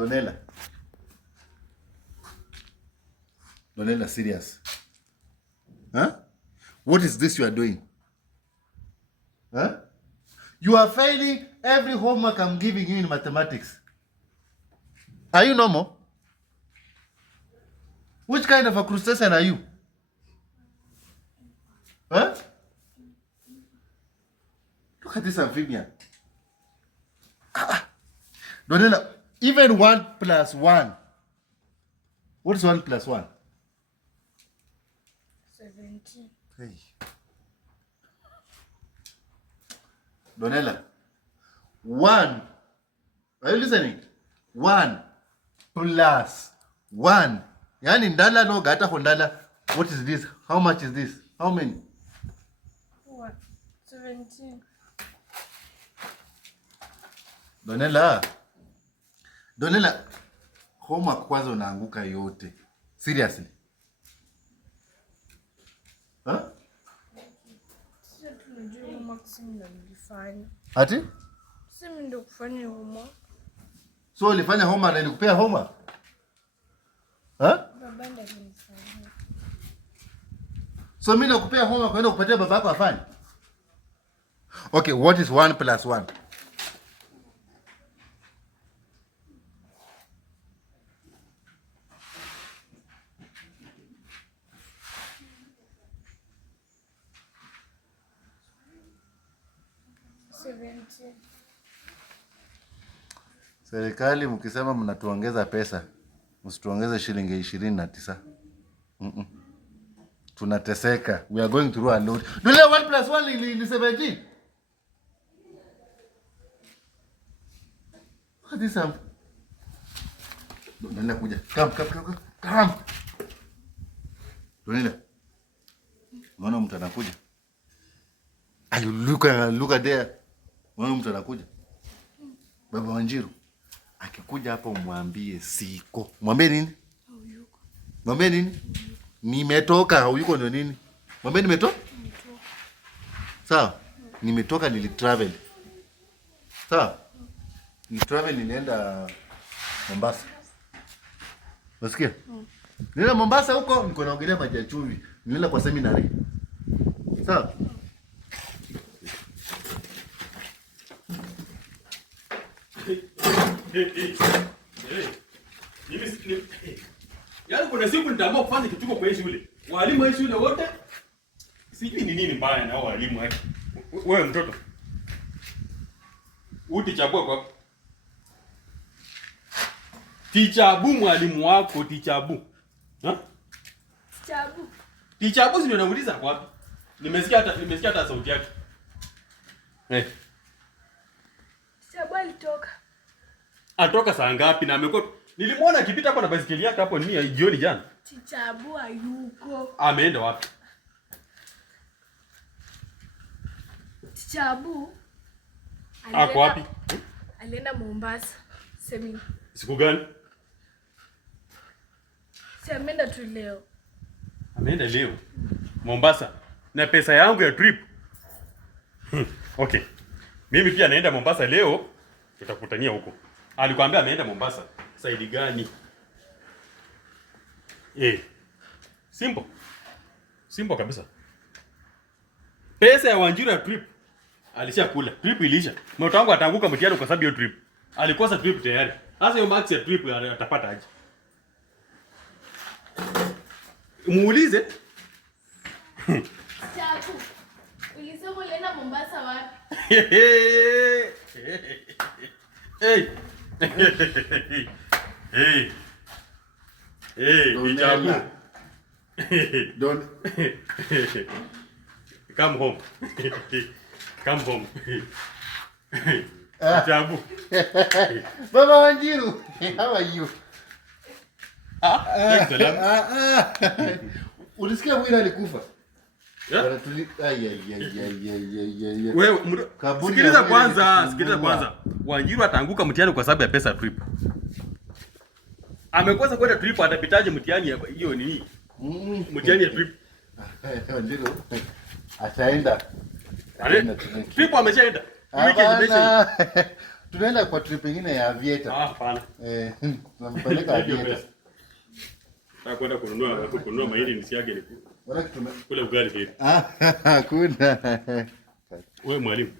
Donella. Donella, serious. Huh? What is this you are doing? Huh? You are failing every homework I'm giving you in mathematics. Are you normal? Which kind of a crustacean are you? Huh? Look at this amphibian. Donella, even 1 plus 1. What is 1 plus 1? 17. Hey. Donella, 1. Are you listening? 1 plus 1. Yani ndala no gata hondala. What is this? How much is this? How many? 17. Donella, homework kwanza unaanguka yote. Seriously? Huh? Sasa tunajua homework simu ndio nilifanya. Ati? Simu ndio kufanya homework. So ulifanya homework na nilikupea homework? Huh? Baba ndiye alinifanyia. So mimi nakupea homework kwenda kupatia baba yako afanye? Okay, what is 1 plus 1? Serikali mkisema mnatuongeza pesa, msituongeze shilingi 29. Tunateseka. We are going through a lot. Dole 1 plus 1 ni 17. What is up? Donella kuja. Come. Donella. Unaona mtu anakuja? Ayu, look at there. Unaona mtu anakuja? Baba Wanjiru. Akikuja hapo mwambie siko. Mwambie nini? Hauyuko. Mwambie nini? Nimetoka. Hauyuko ndio nini? Mwambie nimetoka? Sawa? Nimetoka, nilitravel. Sawa? Nilitravel, nilienda Mombasa. Unasikia? Nilienda Mombasa huko, niko naongelea maji ya chumvi. Nilienda kwa seminary. Sawa? Yaani kuna siku nitaamua kufanya kituko kwa shule. Walimu wa shule wote sijui ni nini mbaya na walimu wake. Wewe mtoto. Utichapua kwa Tichabu, mwalimu wako Tichabu. Ha? Tichabu ndio nauliza kwa wapi? Nimesikia hata sauti yake. Tichabu alitoka. Atoka saa ngapi na amekuwa nilimwona akipita hapo na baisikeli yake hapo ni jioni jana. Tichabu hayuko. Ameenda wapi? Tichabu Ako wapi? Alienda Mombasa. Semi. Siku gani? Si ameenda tu leo. Ameenda leo Mombasa na pesa yangu ya trip. Okay. Mimi pia naenda Mombasa leo, tutakutania huko. Alikwambia ameenda Mombasa. Saidi gani? Simple kabisa. Pesa ya Wanjiru ya trip alishakula. Trip ilisha. Mtoto wangu ataanguka mtihani kwa sababu hiyo trip. Alikosa trip tayari. Sasa hiyo max ya trip atapata aje? Muulize. Chapu. Ulisema ulienda Mombasa wapi? Tichabu. Don't. Come home. Come home. Tichabu. Baba Wanjiru, how are you? Ulisikia Bwira alikufa? Wewe sikiliza kwanza. Wanjiru ataanguka mtihani kwa sababu ya pesa trip. Amekosa kwenda trip, atapitaje mtihani hiyo nini? Mtihani ya trip. Wanjiru ataenda. Trip ameshaenda. Tunaenda kwa trip nyingine ya Aviator. Hapana. Tunampeleka Aviator. Nataka kwenda kununua mahindi nisiage ni kule ugali vipi? Kuna. Wewe mwalimu.